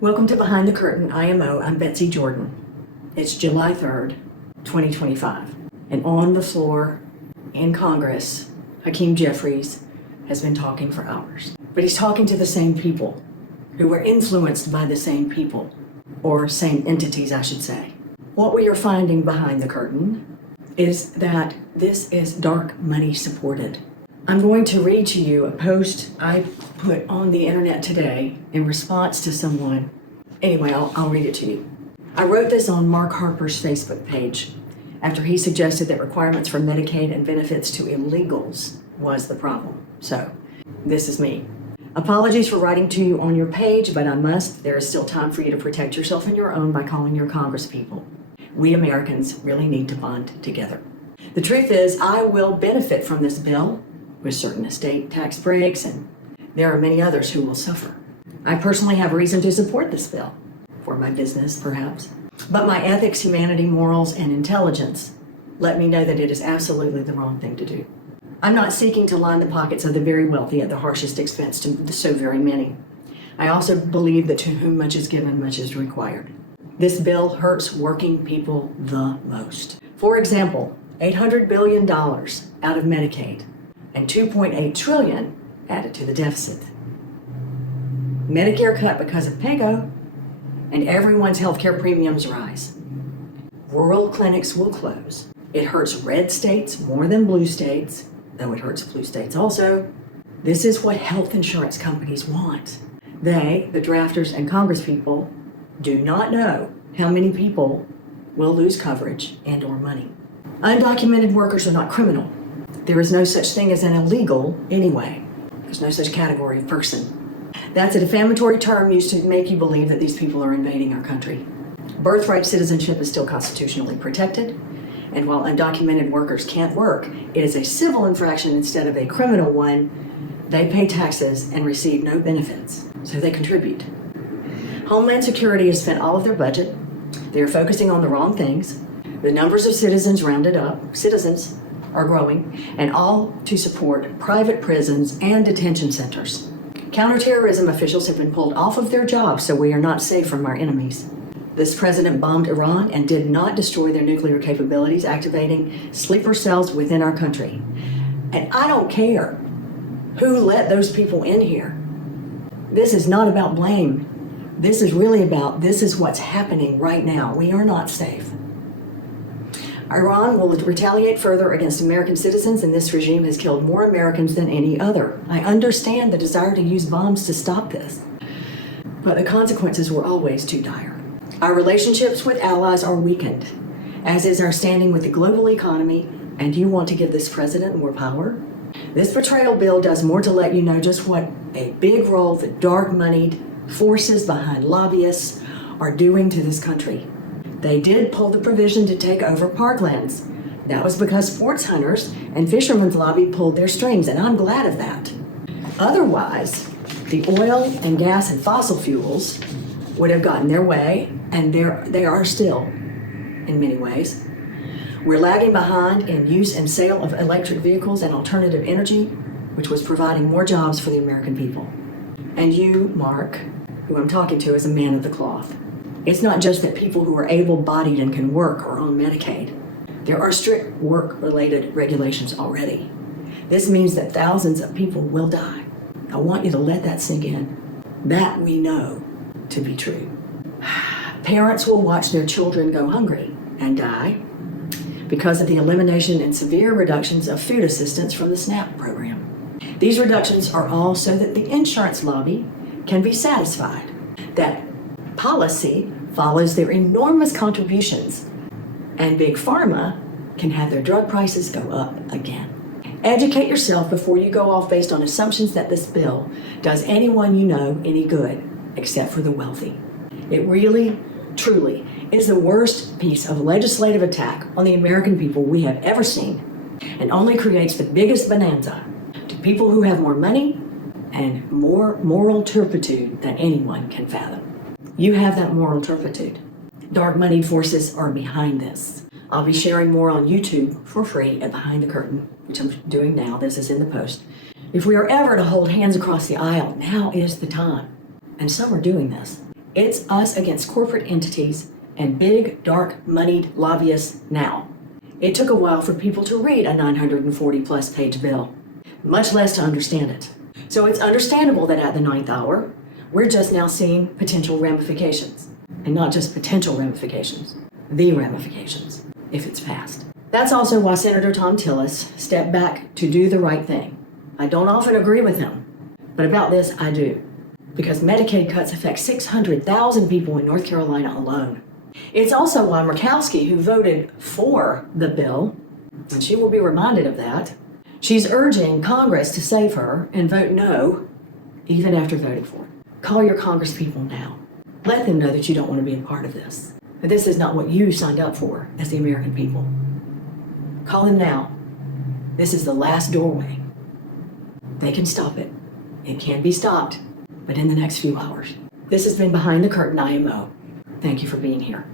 Welcome to Behind the Curtain IMO. I'm Betsy Jordan. It's July 3rd, 2025. And on the floor in Congress, Hakeem Jeffries has been talking for hours. But he's talking to the same people who were influenced by the same people, or same entities, I should say. What we are finding behind the curtain is that this is dark money supported. I'm going to read to you a post I put on the internet today in response to someone. Anyway, I'll read it to you. I wrote this on Mark Harper's Facebook page after he suggested that requirements for Medicaid and benefits to illegals was the problem. So, this is me. Apologies for writing to you on your page, but I must. There is still time for you to protect yourself and your own by calling your congresspeople. We Americans really need to bond together. The truth is, I will benefit from this bill with certain estate tax breaks, and there are many others who will suffer. I personally have reason to support this bill, for my business perhaps, but my ethics, humanity, morals, and intelligence let me know that it is absolutely the wrong thing to do. I'm not seeking to line the pockets of the very wealthy at the harshest expense to so very many. I also believe that to whom much is given, much is required. This bill hurts working people the most. For example, $800 billion out of Medicaid, and $2.8 trillion added to the deficit. Medicare cut because of PAYGO, and everyone's healthcare premiums rise. Rural clinics will close. It hurts red states more than blue states, though it hurts blue states also. This is what health insurance companies want. They, the drafters and congresspeople, do not know how many people will lose coverage and or money. Undocumented workers are not criminal. There is no such thing as an illegal anyway. There's no such category of person. That's a defamatory term used to make you believe that these people are invading our country. Birthright citizenship is still constitutionally protected, and while undocumented workers can't work, it is a civil infraction instead of a criminal one. They pay taxes and receive no benefits, so they contribute. Homeland Security has spent all of their budget. They are focusing on the wrong things. The numbers of citizens are growing, and all to support private prisons and detention centers. Counterterrorism officials have been pulled off of their jobs, so we are not safe from our enemies. This president bombed Iran and did not destroy their nuclear capabilities, activating sleeper cells within our country. And I don't care who let those people in here. This is not about blame. This is really about, this is what's happening right now. We are not safe. Iran will retaliate further against American citizens, and this regime has killed more Americans than any other. I understand the desire to use bombs to stop this, but the consequences were always too dire. Our relationships with allies are weakened, as is our standing with the global economy, and you want to give this president more power? This betrayal bill does more to let you know just what a big role the dark-moneyed forces behind lobbyists are doing to this country. They did pull the provision to take over parklands. That was because sports hunters and fishermen's lobby pulled their strings, and I'm glad of that. Otherwise, the oil and gas and fossil fuels would have gotten their way, and they are still, in many ways. We're lagging behind in use and sale of electric vehicles and alternative energy, which was providing more jobs for the American people. And you, Mark, who I'm talking to, is a man of the cloth. It's not just that people who are able-bodied and can work are on Medicaid. There are strict work-related regulations already. This means that thousands of people will die. I want you to let that sink in. That we know to be true. Parents will watch their children go hungry and die because of the elimination and severe reductions of food assistance from the SNAP program. These reductions are all so that the insurance lobby can be satisfied that policy follows their enormous contributions, and Big Pharma can have their drug prices go up again. Educate yourself before you go off based on assumptions that this bill does anyone you know any good, except for the wealthy. It really, truly is the worst piece of legislative attack on the American people we have ever seen, and only creates the biggest bonanza to people who have more money and more moral turpitude than anyone can fathom. You have that moral turpitude. Dark money forces are behind this. I'll be sharing more on YouTube for free at Behind the Curtain, which I'm doing now. This is in the post. If we are ever to hold hands across the aisle, now is the time. And some are doing this. It's us against corporate entities and big, dark, moneyed lobbyists now. It took a while for people to read a 940-plus page bill, much less to understand it. So it's understandable that at the ninth hour, we're just now seeing potential ramifications. And not just potential ramifications, the ramifications, if it's passed. That's also why Senator Tom Tillis stepped back to do the right thing. I don't often agree with him, but about this I do. Because Medicaid cuts affect 600,000 people in North Carolina alone. It's also why Murkowski, who voted for the bill, and she will be reminded of that, she's urging Congress to save her and vote no, even after voting for it. Call your congresspeople now. Let them know that you don't want to be a part of this. That this is not what you signed up for as the American people. Call them now. This is the last doorway. They can stop it. It can be stopped, but in the next few hours. This has been Behind the Curtain IMO. Thank you for being here.